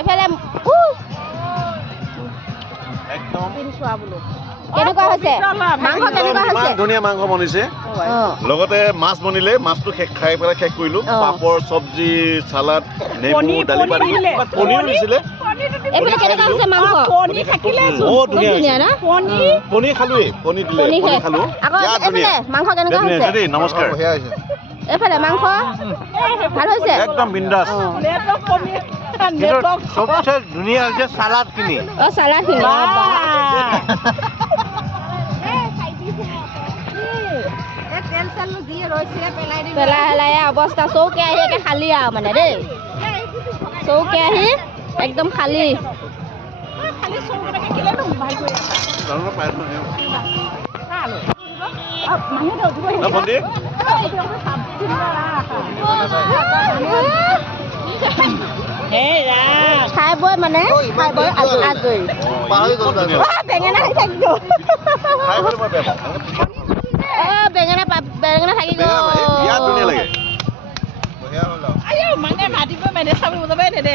এফালে একদম কেনেকুৱা হৈছে মাংস কেনেকুৱা হৈছে ধুনীয়া মাংস বনিছে লগতে মাছ বনিলে মাছটো খাই পেলাই শেষ কৰিলো পাপৰ চব্জি চালাড নেমু দালি পানী পনীৰ দিছিলে এফালে কেনেকুৱা হৈছে মাংস পনীৰ থাকিলে বহুত ধুনীয়া না পনীৰ খালোৱে পনীৰ দিলে পনীৰ খালো আকৌ এফালে মাংস কেনেকুৱা হৈছে দেই নমস্কাৰ এফালে মাংস ভাল হৈছে একদম বিন্দাছ সবচেয়ে ধুনীয়া হৈছে চালাডখিনি চালাডখিনি পেলাই হেলাই অৱস্থা চৌকে আহি একে খালী আৰু মানে দেই চৌকে আহি একদম খালী খাই বৈ মানে খাই বৈ আজৰি বেঙেনা থাকি গ'ল বেঙেনা থাকি গ'ল ধুনীয়া লাগে মানে মাতিব মানে চাব যাব নেদে